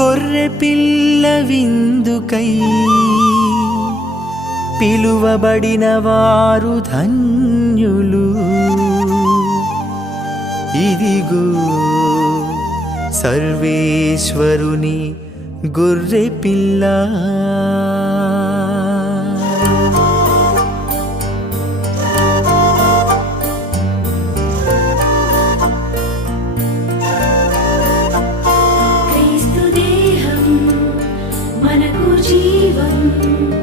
గొర్రె పిల్ల విందుకై పిలువబడిన వారు ధన్యులు. ఇదిగో సర్వేశ్వరుని గొర్రె పిల్ల. you.